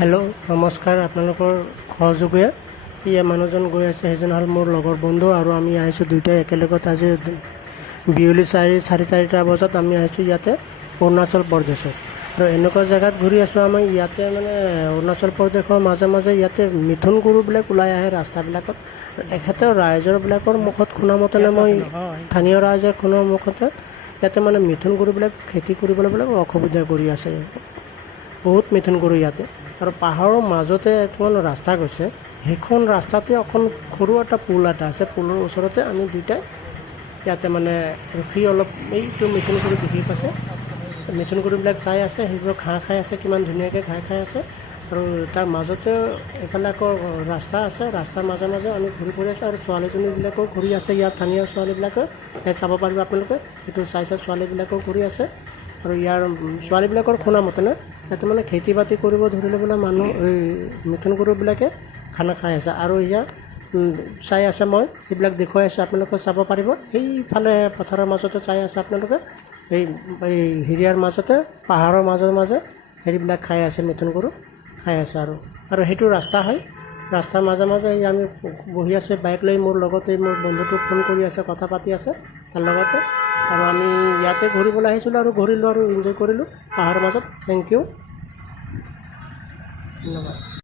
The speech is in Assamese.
হেল্ল' নমস্কাৰ। আপোনালোকৰ সহযোগীয়ে মানুহজন গৈ আছে, সেইজন হ'ল মোৰ লগৰ বন্ধু আৰু আমি আহিছোঁ দুয়োটাই একেলগত। আজি বিয়লি 4:30 বজাত আমি আহিছোঁ ইয়াতে অৰুণাচল প্ৰদেশত। আৰু এনেকুৱা জেগাত ঘূৰি আছোঁ। আমি ইয়াতে মানে অৰুণাচল প্ৰদেশৰ মাজে মাজে ইয়াতে মিথুন গৰুবিলাক ওলাই আহে ৰাস্তাবিলাকত। এখেতেও ৰাইজৰবিলাকৰ মুখত শুনা মতেনে মই স্থানীয় ৰাইজৰ শুনা মুখতে ইয়াতে মানে মিথুন গৰুবিলাক খেতি কৰিবলৈ বোলে অসুবিধা কৰি আছে। বহুত মিথুন গৰু ইয়াতে। আৰু পাহাৰৰ মাজতে এখন ৰাস্তা গৈছে, সেইখন ৰাস্তাতে অকণ সৰু এটা পুল এটা আছে। পুলৰ ওচৰতে আমি দুয়োটাই ইয়াতে মানে ৰখি অলপ এইটো মিথুন গৰু দেখি পাইছে, মিথুন গৰুবিলাক চাই আছে। সেইবোৰ ঘাঁহ খাই আছে, কিমান ধুনীয়াকৈ ঘাঁহ খাই আছে। আৰু তাৰ মাজতে এইফালে আকৌ ৰাস্তা আছে, ৰাস্তাৰ মাজে মাজে আমি ঘূৰি ফুৰি আছোঁ। আৰু ছোৱালীজনীবিলাকেও ঘূৰি আছে ইয়াত, স্থানীয় ছোৱালীবিলাকে চাব পাৰিব আপোনালোকে। সেইটো চাইছে, ছোৱালীবিলাকেও ঘূৰি আছে। আৰু ইয়াৰ ছোৱালীবিলাকৰ শুনা মতেনে ইয়াতে মানে খেতি বাতি কৰিব ধৰিলে বোলে মানুহ এই মিথুন গৰুবিলাকে খানা খাই আছে। আৰু ইয়াত চাই আছে, মই সেইবিলাক দেখুৱাই আছোঁ, আপোনালোকে চাব পাৰিব। সেইফালে পথাৰৰ মাজতে চাই আছে আপোনালোকে, এই হেৰিয়াৰ মাজতে পাহাৰৰ মাজে মাজে হেৰিবিলাক খাই আছে, মিথুন গৰু খাই আছে। আৰু সেইটো ৰাস্তা হয়, ৰাস্তাৰ মাজে মাজে আমি বহি আছোঁ বাইক লৈ। মোৰ লগতে মোৰ বন্ধুটোক ফোন কৰি আছে, কথা পাতি আছে তাৰ লগতে। আৰু আমি ইয়াতে ঘূৰিবলৈ আহিছিলোঁ আৰু ঘূৰিলোঁ আৰু এনজয় কৰিলোঁ পাহাৰৰ মাজত। থেংক ইউ, ধন্যবাদ।